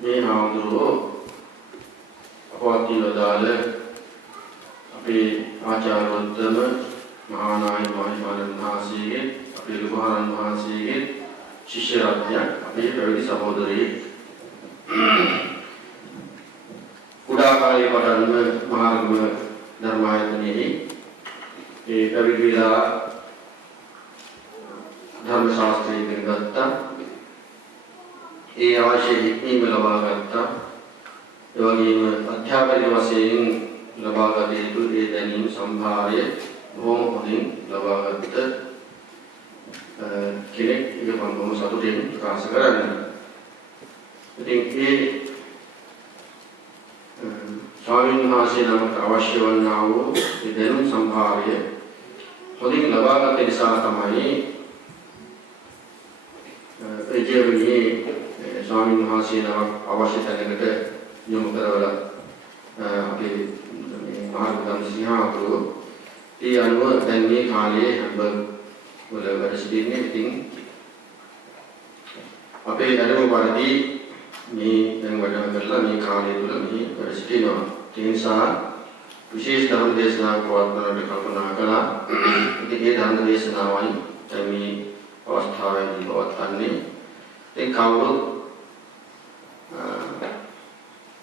මේ හාමුදුරුවෝ අපවත්ී වදාළ අපේ ආචාර්යවරුන්තම මහානායක මහිමානන් වහන්සේගේ අපේ ලුහරන් වහන්සේගේ ශිෂ්‍ය රත්නයක් අපේ පැවිදි සහෝදරයෙක් කුඩා කාලයේ පටන්ම මහාගම ධර්මායතනයේ ඒ පැවිදි වෙලා ධර්ම ශාස්ත්‍රය ඉගෙන ගත්තා. ඒ අවශ්‍ය හික්මීම ලබා ගත්තා. ඒ වගේම අධ්‍යාපන වශයෙන් ලබා ගත යුතු ඒ දැනීම් සම්භාරය බොහොම හොඳින් ලබා ගත්ත කෙනෙක්. ඒක මම බොහොම සතුටින් ප්‍රකාශ කරන්නේ. ඉතින් ඒ ස්වාමීන් වහන්සේ නමට අවශ්‍ය වන්නා වූ ඒ දැනුම් සම්භාරය හොඳින් ලබා ගත නිසා තමයි ඒ ජීවනයේ ස්වාමීන් වහන්සේ නමක් අවශ්‍ය තැනකට යොමු කරවලා අපේ මේ මහාගම සිංහාතුරු ඒ අනුව දැන් මේ කාලයේ හැම වල වැඩ සිටින්නේ. ඉතින් අපේ දැනුම පරිදි මේ දැන් වැඩම කරලා මේ කාලය තුළ මේ වැඩ සිටිනවා. ඒ නිසා විශේෂ ධර්ම දේශනාවක් පවත්වන්නට කල්පනා කළා. ඉතින් ඒ ධර්ම දේශනාවයි දැන් මේ අවස්ථාවේදී පවත්වන්නේ. ඒ කවුරුත්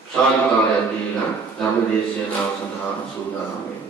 සාදුකාරයක් දීලා ධර්ම දේශනාව සඳහා සූදානම් වෙනවා.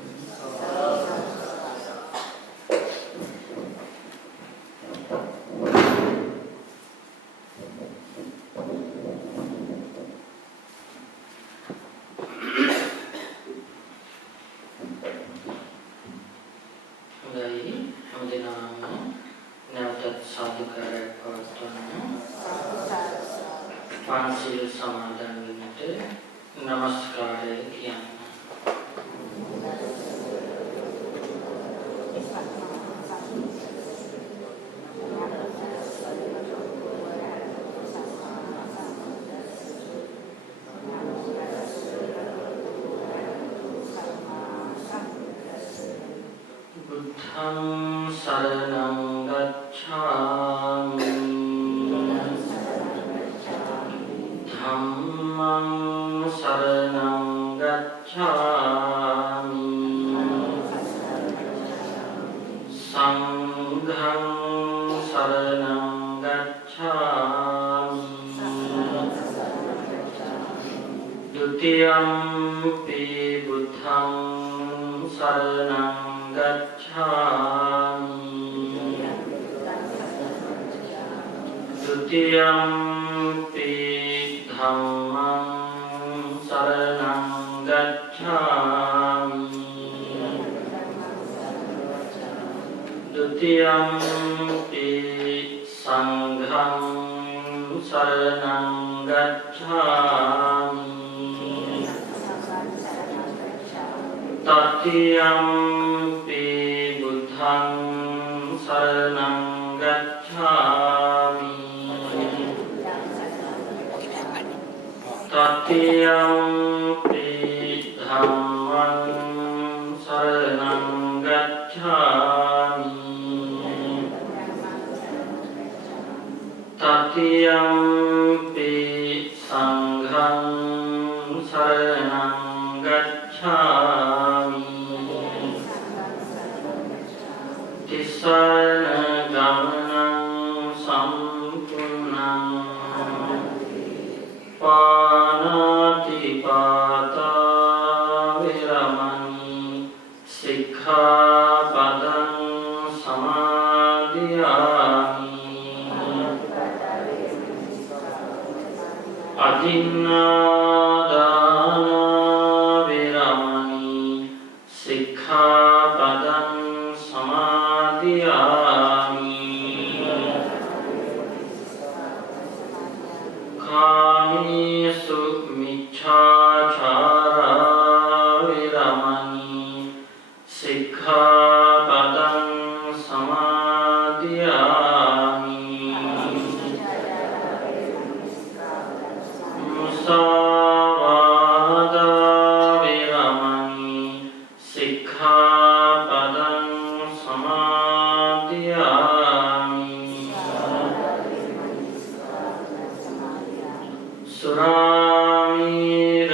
සුරාමීරය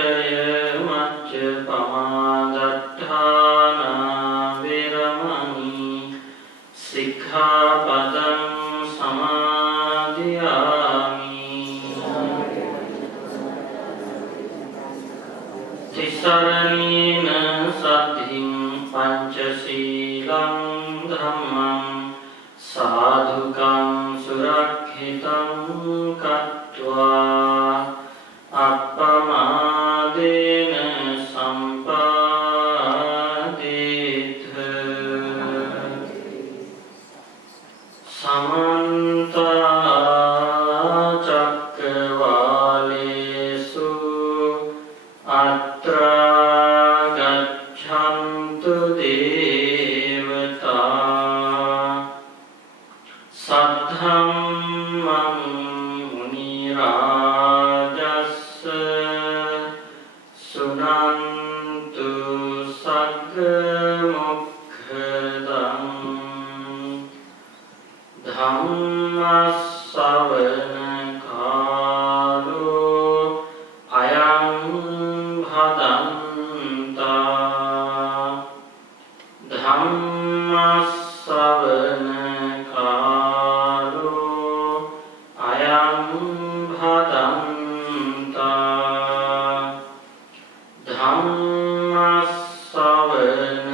මච්ච පමාදට්ඨානා වේරමණී සික්ඛාපදං සමාදියාමි තිසරණේන සද්ධින් පංචශීලං ධම්මං සාධුකං සුරක්ෂිතං කତ୍වා අප්පමාදේන සම්පාදේත සමන්ත චක්කවාලේසු අත්‍රා ගච්ඡන්තු දේවතා සද්ධම්මං මුනි රාජස්ස සුනන්තු සග්ග මොක්ඛදං ධම්මස්සවන කාලෝ අයං භදන්තා ධම්මස්සවන කාලෝ අයං භදන්තා ධම්මස්සවන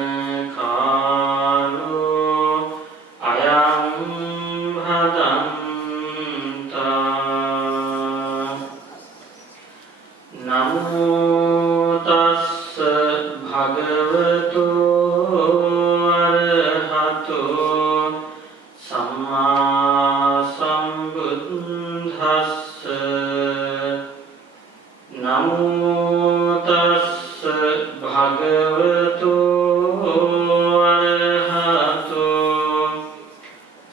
කාලෝ අයං භදන්තා නමෝ තස්ස භගවතු අරහතෝ සම්මා සම්බුද්දස්ස නමෝ තස්ස භගවතු අරහතෝ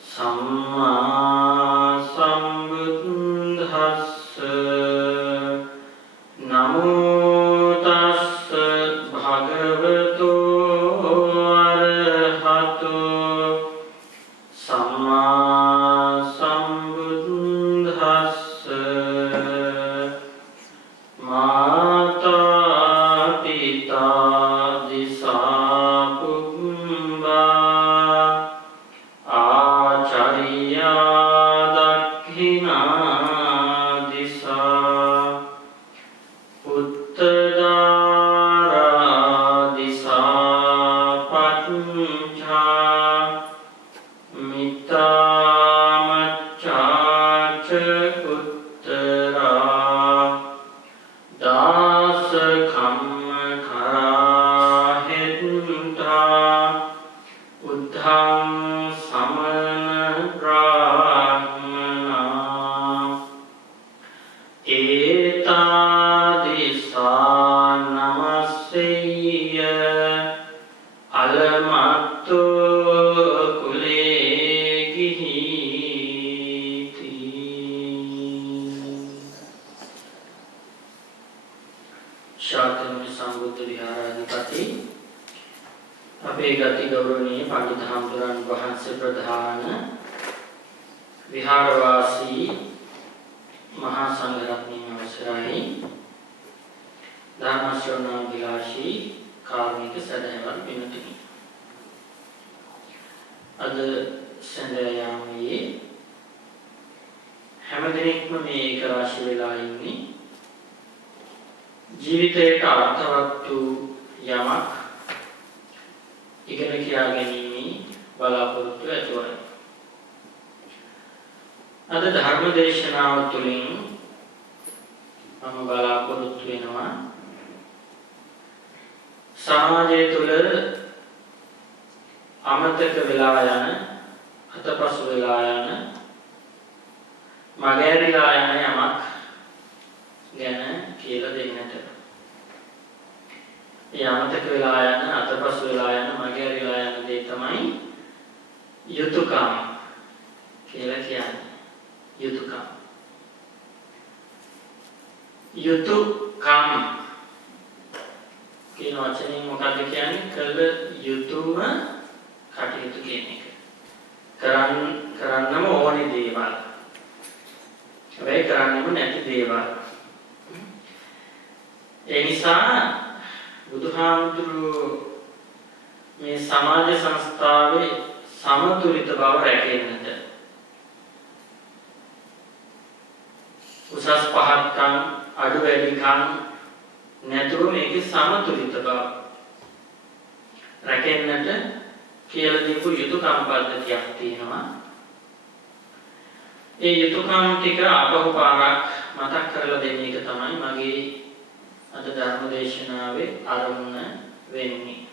සම්මා සම්බුද්දස්ස නමෝ තස්ස භගවතු අරහතෝ සම්මා සම්බුද්දස්ස මාතා පිතා දිසාපුම්බා ආචාර්යා දක්ඛිනා දිසා උත්තදාරා දිසා පච්චා මිතාමච්ඡාච උත්තරා දාස කම්ම කරා හෙත්තා උද්ධං සමන බ්‍රාහ්මනා ඒතාදිසා නමස්සෙය්‍ය අලමත්තු කුලේ ගිහිති ශාන්තමය සම්බුද්ධ විහාරාධිපති අපේ ගති ගෞරවනීය පඬිත් හාමුදුරන් වහන්සේ ප්‍රධාන විහාරවාසී මහා සංඝරත්නයේ අවසරයි ධර්ම ශ්‍රවණාභිලාෂී කාර්මික සදහවත් වෙනතුනි අද සඳයාමයේ හැමදෙනෙක්ම මේ එක රාශි වෙලා ඉන්නේ ජීවිතයට අර්ථවත් වූ යමක් ඉගෙන කියා ගැනීම බලාපොරොත්තු ඇතිවයි. අද ධර්ම දේශනාව තුළින් මම බලාපොරොත්තු වෙනවා සමාජය තුළ අමතක වෙලා යන අතපසු වෙලා යන මගහැරිලා යන යමක් ගැන කියලා දෙන්නට. ඒ අමතක වෙලා යන අතපසු වෙලා යන මගහැරිලා යන දේ තමයි යුතුයකම් කියලා කියන්නේ. යුතුයකම් කියන වචනේ මොකක්ද කියන්නේ? කළ යුතුයම කටයුතු කියන එක. කරන්නම ඕනේ දේවල්. හැබැයි කරන්නම නැති දේවල්. ඒ නිසා බුදුහාමුදුරුවෝ මේ සමාජ සංස්ථාවේ සමතුලිත බව රැකෙන්නට උසස් පහත්කම් අඩු වැඩිකම් නැතුව මේකේ සමතුලිත බව රැකෙන්නට කියලා දීපු යුතුයකම් පද්ධතියක් තියෙනවා. ඒ යුතුයකම් ටික ආපහු පාරක් මතක් කරලා දෙන එක තමයි මගේ අද ධර්ම දේශනාවේ ආරම්භ වෙන්නේ.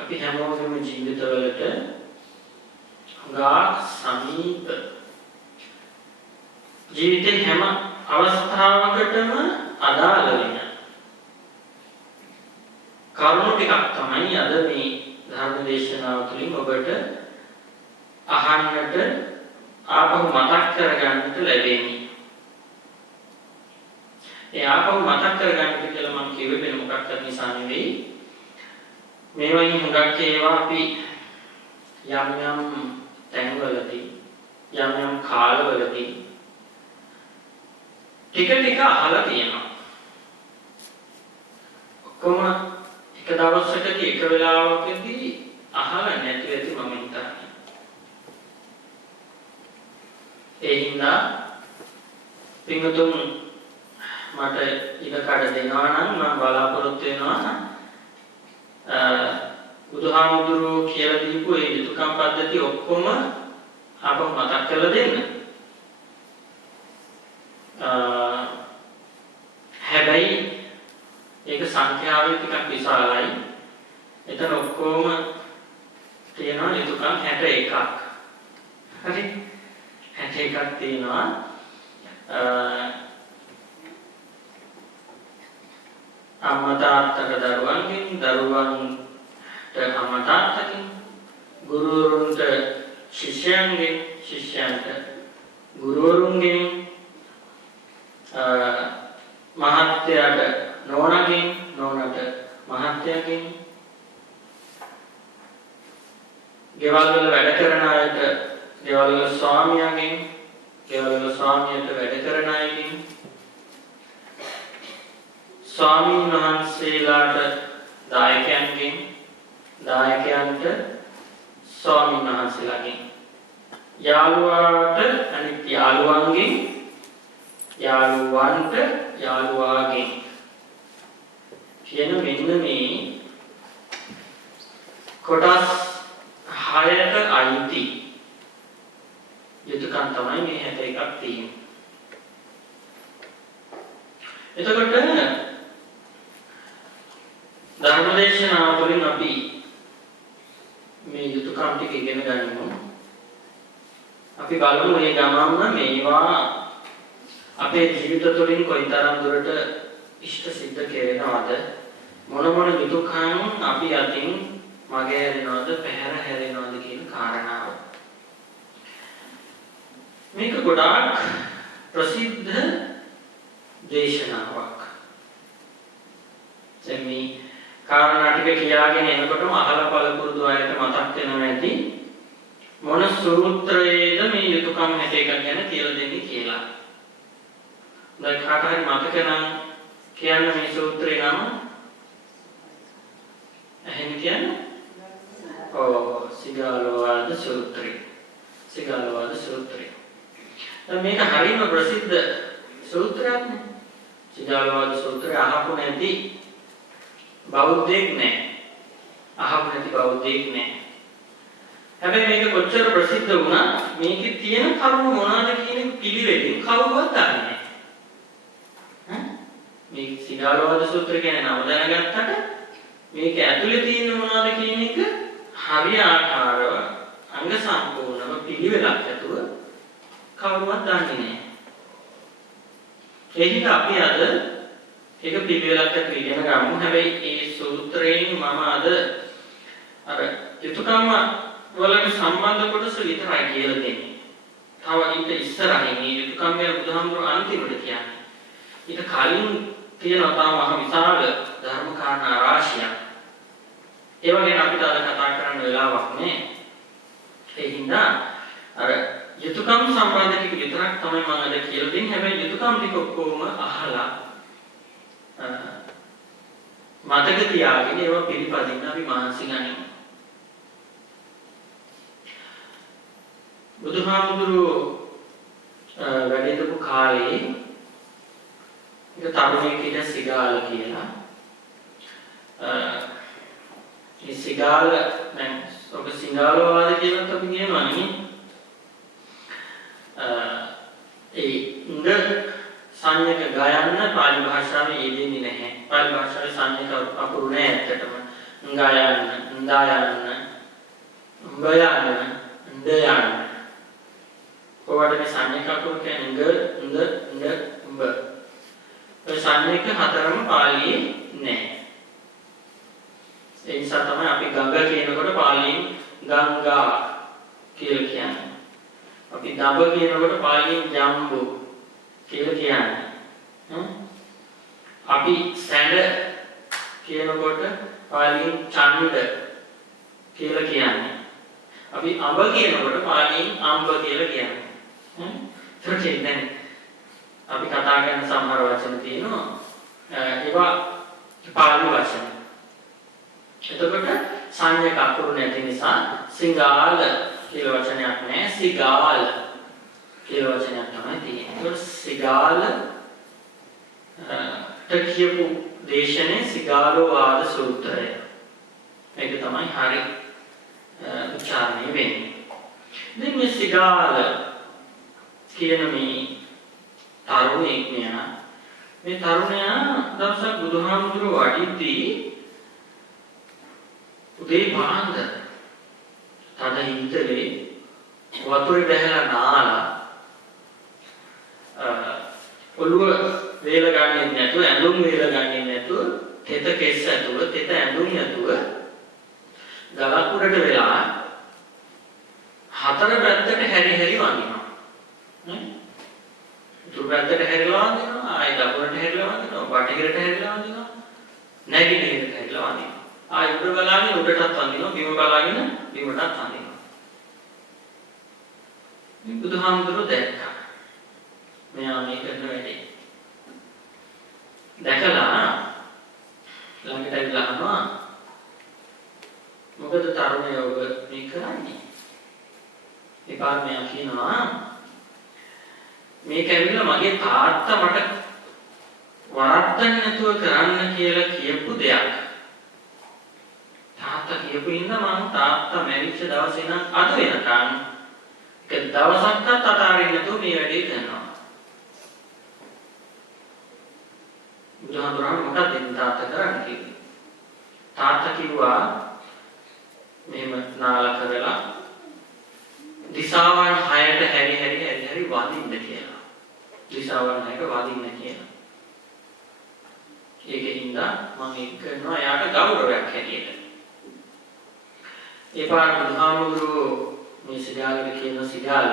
අපි හැමෝගෙම ජීවිතවලට ගාක් සමීප ජීවිතේ හැම අවස්ථාවකටම අදාළ වෙන කරුණු ටිකක් තමයි අද මේ ධර්ම දේශනාව තුළින් ඔබට අහන්නට ආපහු මතක් කරගන්නට ලැබෙන්නේ. ඒ ආපහු මතක් කරගන්නට කියලා මම කිව්වේ වෙන මොකක්ද නිසා නෙවෙයි. මේවයින් හුඟක් ඒවා අපි යම් යම් තැන්වලදී යම් යම් කාලවලදී ටික අහලා තියෙනවා. කොහොම එක දවසකදී එක වෙලාවකදී අහලා නැති වෙති මම හිතන්නේ. ඒ හින්දා පින්වතුන් මට ඉඩකඩ දෙනවා නම් මම බලාපොරොත්තු වෙනවා බුදුහාමුදුරුවෝ කියලා දීපු ඒ යුතුයකම් පද්ධති ඔක්කොම ආපහු මතක් කරලා දෙන්න. හැබැයි ඒක සංඛ්‍යාවෙන් ටිකක් විශාලයි. එතන ඔක්කොම තියෙනවා යුතුයකම් 61ක්. හරි 61ක් තියෙනවා. අම්මා තාත්තට දරුවන්ගෙන් දරුවන්ට අම්මා තාත්තගෙන් ගුරුවරුන්ට ශිෂ්‍යයන්ගෙන් ශිෂ්‍යයන්ට ගුරුවරුන්ගෙන් මහත්යයට නෝනාගෙන් නෝනාට මහත්යගෙන් ගෙවල් වල වැඩ කරන අයට ගෙවල් වල ස්වාමියාගෙන් ගෙවල් වල ස්වාමියාට වැඩ කරන අයගෙන් ස්වාමීන් වහන්සේලාට දායකයන්ගෙන් දායකයන්ට ස්වාමීන් වහන්සේලාගෙන් යාළුවාට අනිත් යාළුවන්ගෙන් යාළුවන්ට යාළුවාගෙන් කියන මෙන්න මේ කොටස් 6ක අයිති යුතුයකම් තමයි මේ 61ක් තියෙන්නේ. එතකොට ධර්මදේශනාව තුළින් අපි මේ යුතුයකම් ටික ඉගෙන ගනිමු. අපි බලමු මේ ගමන්ම මේවා අපේ ජීවිත තුළින් කොයිතරම් දුරට ඉෂ්ට සිද්ධ කෙරෙනවද, මොන යුතුයකම් අපි අතින් මගේ හැරෙනවද, පැහැර හැරෙනවද කියන කාරණාව. මේක ගොඩාක් ප්‍රසිද්ධ දේශනාවක්. දැන් මේ කාරණා ටික කියාගෙන එනකොටම අහලා පළපුරුදු අයට මතක් වෙනවා ඇති මොන සූත්‍රයේද මේ යුතුයකම් 61 ගැන කියලා දෙන්නේ කියලා. දැන් කාට හරි මතක නම් කියන්න මේ සූත්‍රේ නම. එහෙම කියන්නේ? සිගාලෝවාද සූත්‍රය. සිගාලෝවාද සූත්‍රය. දැන් මේක හරිම ප්‍රසිද්ධ සූත්‍රයක් නේ. සිගාලෝවාද සූත්‍රය අහපු නැති බෞද්ධෙක් නැහැ. අහපු නැති බෞද්ධෙක් නැහැ. හැබැයි මේක කොච්චර ප්‍රසිද්ධ වුණත් මේකේ තියෙන කරුණු මොනවද කියන පිළිවෙලින් කවුරුවත් දන්නේ නැහැ. මේ සිගාලෝවාද සූත්‍රය කියන්නේ නම දැනගත්තට මේක ඇතුලේ තියෙන මොනවද කියන එක හරියාකාරව අංග සම්පූර්ණව පිළිවෙලක් ඇතුව කවුරුවත් දන්නේ නැහැ. ඒක අපි අද ඒක පිළිවෙලක් ඇතුව ඉගෙන ගමු. හැබැයි මේ සූත්‍රයෙන් මම අද අර යුතුයකම් වලට සම්බන්ධ කොටස විතරයි කියලා දෙන්නේ. තව ඊට ඉස්සරහින් මේ යුතුයකම් ගැන බුදුහාමුදුරුවෝ අන්තිමට කියන්නේ. ඊට කලින් තියෙන තව මහ විශාල ධර්ම කාරණා රාශියක්. ඒවා ගැන අපිට අද කතා කරන්න වෙලාවක් නැහැ. ඒ හින්දා අර යුතුයකම් සම්බන්ධ ටික විතරක් තමයි මම අද කියලා දෙන්නේ. හැබැයි යුතුයකම් ටික ඔක්කොම අහලා මතක තියාගෙන ඒවා පිළිපදින්න අපි මහන්සි ගනිමු. බුදුහාමුදුරුවෝ වැඩ හිටපු කාලේ එක තරුණයෙක් හිටියා සිගාල කියලා. මේ සිගාල දැන් ඔබ සිංහලවාද කියලාත් අපි කියනවා නේ. ඒ ඉංග සංයක ගයන්න පාලි භාෂාවේ යෙදෙන්නේ නැහැ. පාලි භාෂාවේ සංයක අකුරු නැහැ ඇත්තටම. ගයන්න, ඳයන්න, උඹයන්න, ඳයන්න. කොහොමද මේ සංයක අකුරු කියන්නේ ංග, ඳ, උඹ. ඒ සංයක හතරම පාලියේ නැහැ. ඒ නිසා තමයි අපි ගංගා කියනකොට පාලියෙන් ගංගා කියලා කියන්නේ. අපි දඹ කියනකොට පාලියෙන් ජම්බු කියලා කියන්නේ. අපි සැඬ කියනකොට පාලියෙන් ඡණ්ඩ කියලා කියන්නේ. අපි අඹ කියනකොට පාලියෙන් අම්බ කියලා කියන්නේ. ඒකෙන් දැන් අපි කතා කරන සමහර වචන තියෙනවා. ඒවා පාලි වචන. එතකොට සංයක අකුරු නැති නිසා සිංගාල කියලා වචනයක් නැහැ. සිගාල කියලා වචනයක් තමයි තියෙන්නේ. ඒක සිගාල කියපු දේශනේ සිගාලෝවාද සූත්‍රය. මේක තමයි හරි උච්චාරණය වෙන්නේ. ඉතින් මේ සිගාල කියන මේ තරුණයෙක් මෙයා මේ තරුණයා දවසක් බුදුහාමුදුරුවෝ වඩිද්දී උදේ පාන්දර තද හිතේ වතුරේ බැහැලා නාලා ඔළුව වේල ගන්නේ නැතුව ඇඳුම් වේල ගන්නේ නැතුව තෙත කෙස් ඇතුව තෙත ඇඳුම් ඇතුව ගලක් උඩට වෙලා හතර පැත්තට හැරි හැරි වඳිනවා නේ තුන් පැත්තට හැරිලා වඳිනවා ආයෙ දකුණට හැරිලා වඳිනවා බටහිරට හැරිලා වඳිනවා නැගෙනහිරට හැරිලා වඳිනවා ආයෙ උඩ බලාගෙන උඩටත් වඳිනවා බිම බලාගෙන බිමටත් වඳිනවා මේ බුදුහාමුදුරුවෝ දැක්කා මෙයා මේ කරන වැඩේ දැකලා ළඟට ඇවිල්ලා අහනවා මොකද තරුණයෝ ඔබ මේ කරන්නේ ඒපාර මෙයා කියනවා මේක ඇවිල්ලා මගේ තාත්තා මට වරද්දන්න නැතුව කරන්න කියලා කියපු දෙයක් තාත්තා කියපු ඉඳන් මම තාත්තා මැරිච්ච දවසේ ඉඳන් අද වෙනකන් එක දවසක්වත් අතාරින්න නැතුව මේ වැඩේ කරනවා බුදුහාමුදුරුවෝ මොකක්ද මේ තාත්තා කරන්නේ කිව්වේ තාත්තා කිව්වා මෙහෙම නාලා කරලා දිසාවන් 6ට හැරි වදින්න කියලා. දිසාවන් 6ට වදින්න කියලා. ඒකෙන්ද මම ඒක කරනවා යාට ගෞරවයක් හැටියට. ඒ පාර බුදුහාමුදුරුවෝ මේ සිගාලට කියන සිගාල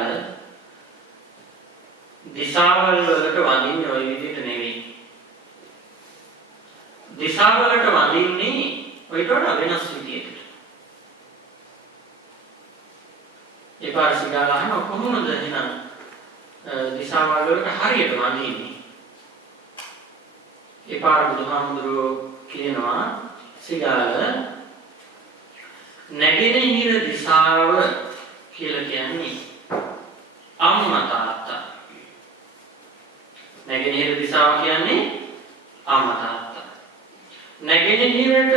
දිසාවල් වලට වදින්නේ ওই විදිහට නෙවෙයි. දිසාවලට වදින්නේ ඔයිට වඩා වෙනස් විදිහකට. ඒ පාර සිගාල අහන කොහොමද එහෙනම් දිසාවල් වලට හරියට වදින්නේ? ඒ පාර බුදුහාමුදුරුවෝ කියනවා සිගාල නැගෙනහිර දිසාව කියලා කියන්නේ අම්මා තාත්තා. නැගෙනහිර දිසාව කියන්නේ අම්මා තාත්තා. නැගෙනහිරට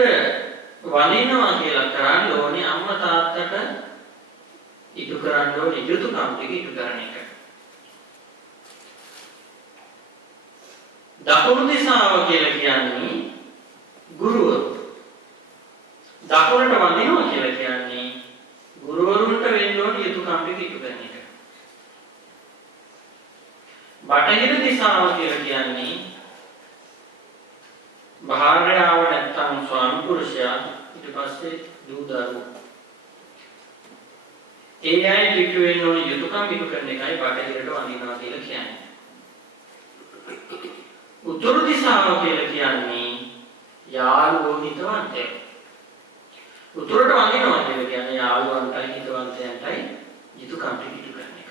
වදිනවා කියලා කරන්න ඕනේ අම්මා තාත්තට ඉටු කරන්න ඕනේ යුතුයකම් ටික ඉටු කරන එක. දකුණු දිසාව කියලා කියන්නේ ගුරුවරු. දකුණට වදිනවා කියලා කියන්නේ ගුරුවරුන්ට වෙන්න ඕනේ යුතුයකම් ටික ඉටු කරන එක. බටහිර දිසාව කියලා කියන්නේ භාර්යාව නැත්නම් ස්වාමි පුරුෂයා ඊට පස්සේ දූ දරුවෝ ඒ අය පිටු වෙන්න ඕනේ යුතුයකම් ඉටු කරන එකයි බටහිරට වඳිනවා කියලා කියන්නේ. උතුරු දිසාව කියලා කියන්නේ යාළුවෝ හිතවන්තයෝ. උතුරට වඳිනවා කියලා කියන්නේ යාළුවන්ටයි හිතවන්තයන්ටයි යුතුයකම් ඉටු කරන එක.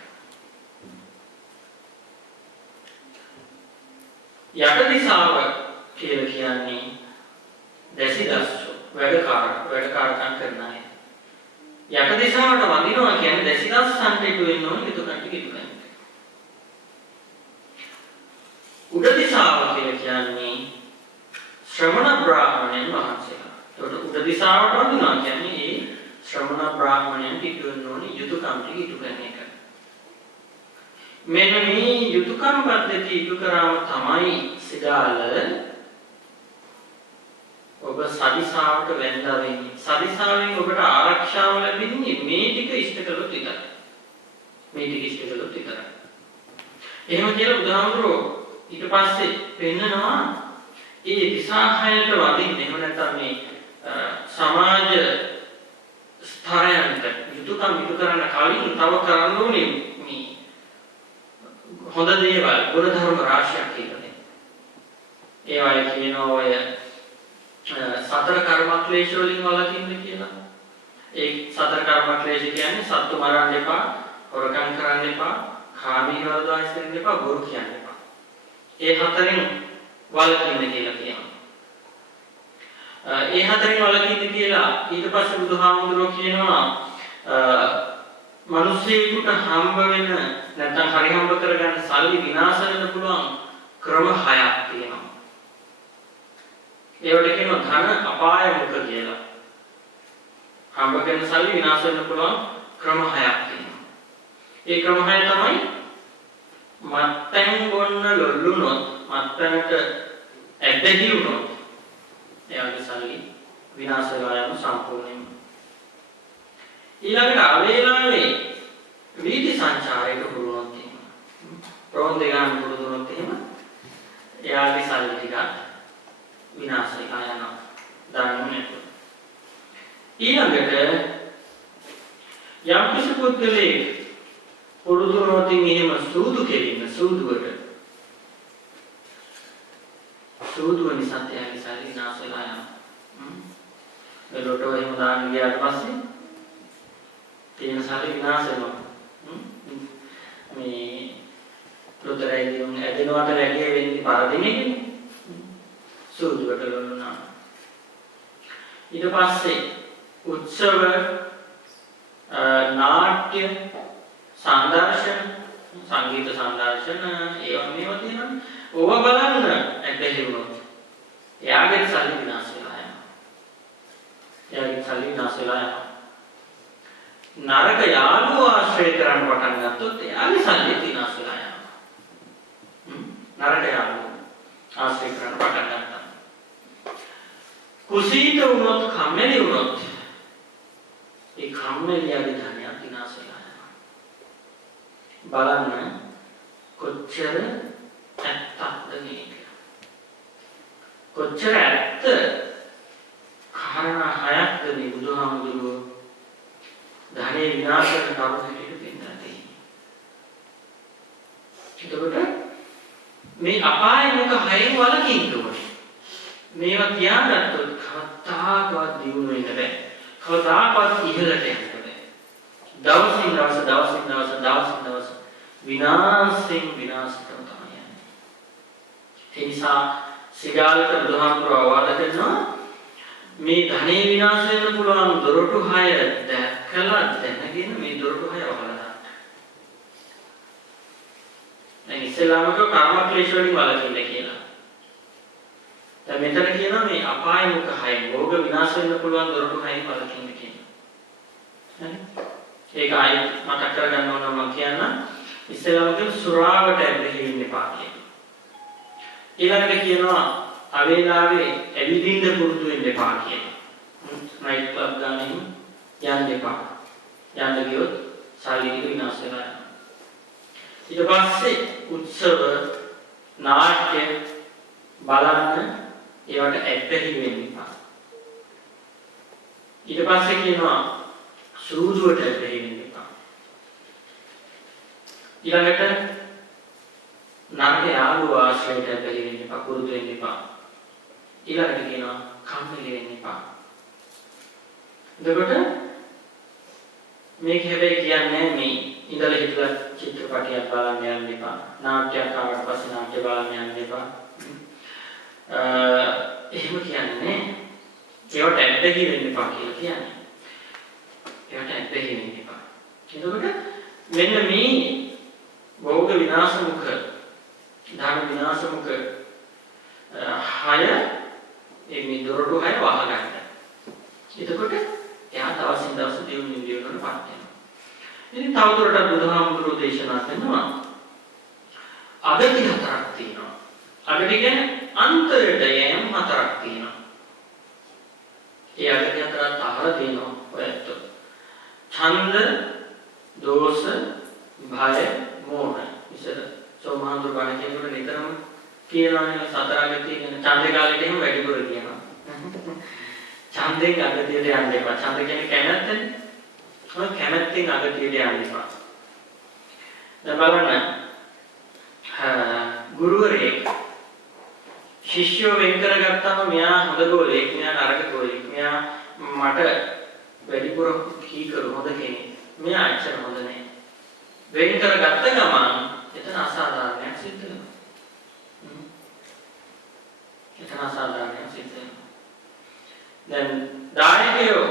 යට දිශාව කියලා කියන්නේ දැසිදස්සු වැඩකාරකම් කරන අය. යට දිශාවට වදිනවා කියන්නේ දැසිදස්සන්ට ඉටු වෙන්න ඕනේ යුතුයකම් ටික ඉටු කරන්න. උඩ දිශාව කියලා කියන්නේ ශ්‍රමණ බ්‍රාහ්මණයන් වහන්සේලා. ඒකට උඩ දිශාවට වදිනවා කියන්නේ ඒ ශ්‍රමණ බ්‍රාහ්මණයන් ඉටු වෙන්න ඕනේ යුතුයකම් ටික ඉටු කරන එක. මෙන්න මේ යුතුයකම් පද්ධතිය ඉටු කරාම තමයි සිගාල ඔබ සදිසාවට වැඳලා වෙන්නේ. සදිසාවෙන් ඔබට ආරක්ෂාව ලැබෙන්නේ මේ ටික ඉෂ්ට කළොත් විතරයි. මේ ටික ඉෂ්ට කළොත් විතරයි. එහෙම කියලා බුදුහාමුදුරුවෝ ඊට පස්සේ පෙන්නනවා ඒ දිසාහයට වදින්න එහෙම නැත්නම් මේ සමාජ ස්ථායන්ට යුතුයකම් ඉටු කරන්න කලින් තව කරන්න ඕනේ මේ හොඳ දේවල් ගුණධර්ම රාශියක් කියලා. ඒ වගේ කියනවා ඔය සතර කර්මක්ලේශ වලින් වළකින්න කියලා. ඒ සතර කර්මක්ලේශ කියන්නේ සත්තු මරන්න එපා, හොරකම් කරන්න එපා, කාමී වර්ධවාස කරන්න එපා, බොරු කියන්න එපා. ඒ හතරෙන් වළකින්න කියලා කියනවා. ඒ හතරෙන් වළකින්න කියලා ඊට පස්සේ බුදුහාමුදුරුවෝ කියනවා මිනිස්සෙකුට හම්බ වෙන නැත්නම් හරි හම්බ කරගන්න සල්ලි විනාශ වෙන්න පුළුවන් ක්‍රම 6ක් තියෙනවා. ඒවට කියනවා ධන අපාය මුඛ කියලා. හම්බ කරන සල්ලි විනාශ වෙන්න පුළුවන් ක්‍රම 6ක් තියෙනවා. ඒ ක්‍රම 6 තමයි මත්පැන් බොන්න ලොල්ලුනොත්, මත්පැනට ඇබ්බැහි වුණොත් එයාගේ සල්ලි විනාශ වෙලා යන සම්පූර්ණයෙන්ම. ඊළඟට අවේලාවේ වීදි සංචාරයට පුරුණොත් එහෙම රෝන්දේ ගන්න පුරුදුනොත් එහෙම එයාගේ සල්ලි ටික විනාශ වෙලා යනවා. දන්නේ නැතුව. ඊළඟට යම් කිසි පුද්ගලයෙක් පුරුදුනොත් එහෙම සූදු කෙලින්න සූදුව නිසා එයාගේ සල්ලි විනාශ වෙලා යනවා. එතකොට එහෙම දාන්න ගියාට පස්සේ තියෙන සල්ලි විනාශ වෙනවා. මේ ලොතරැයින් ඇදෙනවට රැගේ වෙන්නේ පරදිනේ. සූදුවට ලොන්නා. ඊට පස්සේ උත්සව නාට්‍ය සංදර්ශන සංගීත සංදර්ශන ඒවා මේවා තියෙනවා. ඕවා බලන්න ඇබ්බැහි වුණොත් එයාගේ සල්ලි විනාශ වෙලා යනවා. එයාගේ සල්ලි විනාශ වෙලා යනවා. නරක යාළුවෝ ආශ්‍රය කරන්න පටන් ගත්තොත් එයාගේ සල්ලි විනාශ වෙලා යනවා. නරක යාළුවෝ ආශ්‍රය කරන්න පටන් ගත්තා. කුසීත වුණොත්, කම්මැලි වුණොත් ඒ කම්මැලියාගේ ධනය විනාශ වෙලා යනවා. බලන්න කොච්චර ඇත්තක්ද මේක. කොච්චර ඇත්ත කාරණා 6ක්ද මේ බුදුහාමුදුරුවෝ ධනෙ විනාශ කරන කරුණු හැටියට පෙන්නලා තියෙන්නේ. එතකොට මේ අපාය මුඛ 6න් වළකින්න ඕනේ. මේවා තියාගත්තොත් කවදාකවත් දියුණු වෙන්න බෑ. කවදාකවත් ඉහළට යන්න බෑ. දවසින් දවස විනාශයෙන් විනාශයටම තමයි යන්නේ. ඒ නිසා සිගාලට බුදුහාමුදුරුවෝ අවවාද කරනවා මේ ධනෙ විනාශ වෙන්න පුළුවන් දොරටු 6 දැකලා දැනගෙන මේ දොරටු 6 වහලා දාන්න. දැන් ඉස්සෙල්ලාම කර්මක්ලේශ වලින් වළකින්න කියලා. දැන් මෙතන කියනවා මේ අපාය මුඛ 6 භෝග විනාශ වෙන්න පුළුවන් දොරටු 6 වළකින්න කියනවා. හරි? ඒක ආයි මතක් කරගන්න ඕන මම කියන්න. ඉස්සෙල්ලාම කියන සුරාවට ඇබ්බැහි වෙන්න එපා කියලා. ඊළඟට කියනවා අවේලාවේ ඇවිදින්න පුරුදු වෙන්න එපා කියලා. නයිට් ක්ලබ් ගානෙම යන්න එපා. යන්න ගියොත් සල්ලි ටික විනාශ වෙනවා. ඊට පස්සේ උත්සව නාට්‍ය බලන්න ඒවට ඇබ්බැහි වෙන්න එපා. ඊට පස්සේ කියනවා සූදුවට ඇබ්බැහි වෙන්න එපා. ඊළඟට නරක යාළුවෝ ආශ්‍රයයට ඇබ්බැහි වෙන්න එපා, පුරුදු වෙන්න එපා. ඊළඟට කියනවා කම්මැලි වෙන්න එපා. එතකොට මේක හැබැයි කියන්නේ මේ ඉඳලා හිටලා චිත්‍රපටයක් බලන්න යන්න එපා. නාට්‍යයක් ආවට පස්සේ නාට්‍ය බලන්න යන්න එපා. එහෙම කියන්නේ ඒවට ඇබ්බැහි වෙන්න එපා කියලා කියන්නේ. ඒවට ඇබ්බැහි වෙන්න එපා. එතකොට මෙන්න මේ භෝග විනාශමුඛ ධර්ම විනාශමුඛ 6 මේ දොරටු 6 වහගන්න. එතකොට එයා දවසින් දවස දියුණු දියුණුවටපත් වෙනවා. ඉතින් තවදුරටත් බුදුහාමුදුරුවෝ දේශනා කරනවා අගති 4ක් තියෙනවා. අගති කියන්නේ අන්තරයට යෑම 4ක් තියෙනවා. ඒ අගති 4ක් අහලා තියෙනවා ඔයත්. ඡන්ද, දෝෂ, භය, මෝහ. ඉතින් සෝමහාමුදුරුවෝ බණ කියනකොට නිතරම කියලානේ 4 අගති කියන ඡන්දේ කාලේට එහෙම වැඩිපුර කියනවා. ඡන්දෙන් අගතියට යන්න එපා. ඡන්ද කියන්නේ කැමැත්තනේ. ඔය කැමැත්තෙන් අගතියට යන්න එපා. දැන් බලන්න ගුරුවරයෙක් ශිෂ්‍යව වෙන් කරගත්තාම මෙයා හොඳ ගෝලෙක්, මෙයා නරක ගෝලෙක්, මෙයා මට වැඩිපුර කීකරු හොඳ කෙනෙක්, මෙයා අච්චර හොඳ නැහැ. වෙන් කරගත්ත ගමන් එතන අසාධාරණයක් සිද්ධ වෙනවා. එතන අසාධාරණයක් සිද්ධ වෙනවා. දැන් දායකයෝ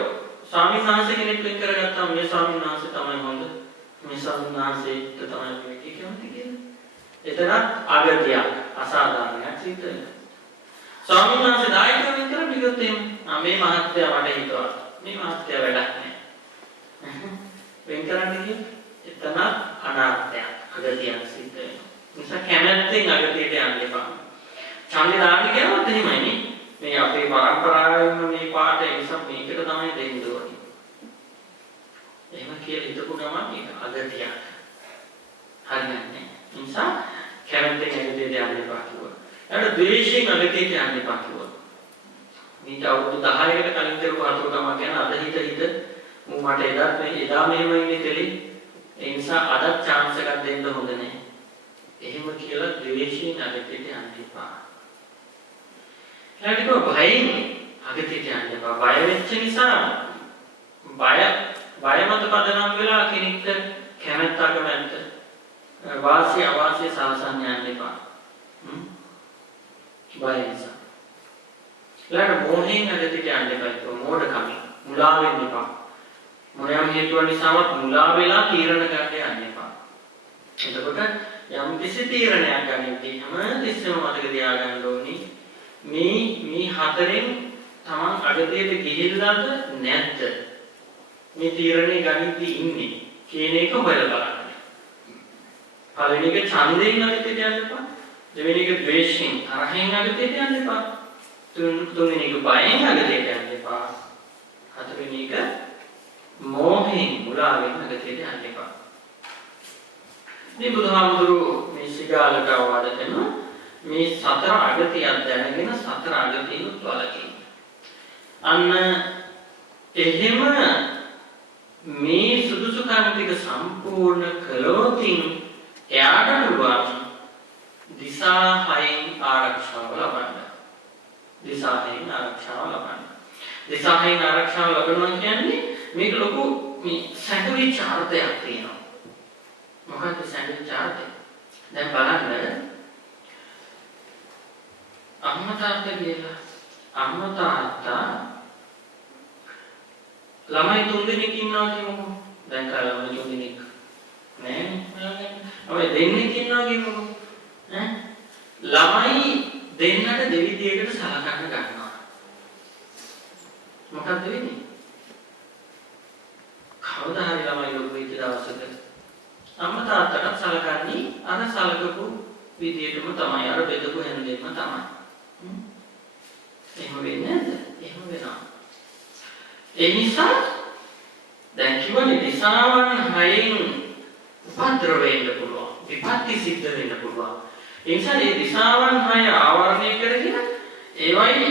ස්වාමීන් වහන්සේ කෙනෙක් වෙන් කරගත්තාම මේ ස්වාමීන් වහන්සේ තමයි හොඳ, මේ ස්වාමීන් වහන්සේට තමයි මේක කියන්නේ කියලා. එතන අගතියක් අසාධාරණයක් සිද්ධ වෙනවා. ස්වාමීන් වහන්සේ දායකයෝ වෙන් කරලා පිළිගොත් එහෙම මේ මහත්ය මට හිතුවා මේ මහත්ය වැඩක් නැහැ. වෙන් කරන්නේ කියන්නේ එතන අනාත්මයක් අගතියක් සිද්ධ වෙනවා. නිසා කැමැත්තෙන් අගතියට යන්න එපා. ඡන්දේ දාන්න කියනවත් එහෙමයි නේ. මේ අපේ පරම්පරාවෙම මේ පාඩ ඒ නිසා මේකට තමයි දෙන්න ඕනේ. එහෙම කියලා හිතපු ගමන් ඒක අගතියක්. හරියන්නේ නැහැ. නිසා කැමැත්තෙන් අගතියට යන්න එපා කිව්වා. ඊට ද්වේෂයෙන් අගතියට යන්න එපා කිව්වා. මේක අවුරුදු 10කට කලින් කරපු අතුරුකම ගැන අද හිත මම මට එදා මෙහෙම ඉන්නේ තෙලි. ඒ නිසා අදත් chance එකක් දෙන්න හොඳ නැහැ. එහෙම කියලා ද්වේෂයෙන් අගතියට යන්න එපා. ඊට බයෙන් අගතියට යන්න එපා. බය වෙච්ච නිසා බය මත පදනම් වෙලා කෙනෙක්ට කැමැත්ත අකමැත්ත වාසිය අවාසිය සාසන්න යන්න එපා. බය නිසා. ඊළඟ මොහෙන් අගතියට යන්න එපා. මෝඩකම මුලා වෙන්න එපා. මොනියම් හේතුව නිසාවත් මුලා වෙලා තීරණ ගන්න යන්න එපා. එතකොට යම් කිසි තීරණයක් ගන්නදී හැම තිස්සෙම මතක තියාගන්න ඕනේ මේ හතරෙන් තමන් අගතියට ගිහිල්ලාද නැද්ද? මේ තීරණේ ගනිද්දී ඉන්නේ කියන එක හොයලා බලන්න. පළවෙනි එක ඡන්දයෙන් අගතියට යන්න එපා. දෙවෙනි එක ද්වේෂයෙන් තරහෙන් අගතියට යන්න එපා. තුන්වෙනි එක බයෙන් අගතියට යන්න එපා. හතරවෙනි එක මෝහයෙන් මුලාවෙන් අගතියට යන්න එපා. මේ බුදුහාමුදුරුවෝ මේ සිගාලට අවවාද කරනවා මේ 4 අගතියක් දැනගෙන 4 අගතියුත් වලකින්න. අන්න එහෙම මේ සුදුසුකම් ටික සම්පූර්ණ කළොත් එයාට පුළුවන් දිසා 6න් ආරක්ෂාව ලබන්න. දිසා 6න් ආරක්ෂාව ලබන්න. දිසා 6න් ආරක්ෂාව ලබනවා කියන්නේ මේක ලොකු මේ සැකවිච්ච අර්ථයක් තියෙනවා. මොකක්ද සැකවිච්ච අර්ථය? දැන් බලන්න අම්මා තාත්තා කියලා අම්මා තාත්තා ළමයි 3 දෙනෙක් ඉන්නවා කියමුකෝ. දැන් ළමයි 3 දෙනෙක් නෑනේ. ඔය දෙන්නෙක් ඉන්නවා කියමුකෝ. ළමයි දෙන්නට දෙවිදියකට සලකන්න ගන්නවා. මොකක්ද වෙන්නේ? කවදා හරි ළමයි ලොකු වෙච්ච දවසක අම්මා තාත්තට සලකන්නේ අර සලකපු විදියටම තමයි අර බෙදපු හැන්දෙන්න තමයි. එහෙම වෙන්නේ නැද්ද? එහෙම වෙනවා. ඒ නිසා දැන් කිව්වනේ දිසාවන් 6න් උපද්‍රව වෙන්න පුළුවන්. විපත්ති සිද්ධ වෙන්න පුළුවන්. ඒ නිසා මේ දිසාවන් 6 ආවරණය කරගෙන ඒවයි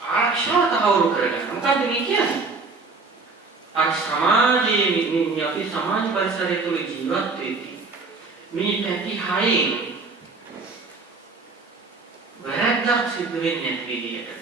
ආරක්ෂාව තහවුරු කරගන්න. මොකක්ද මේ කියන්නේ? අර සමාජයේ අපි සමාජ පරිසරය තුළ ජීවත් වෙද්දී මේ පැති 6න් වැරද්දක් සිද්ධ වෙන්නේ නැති විදියට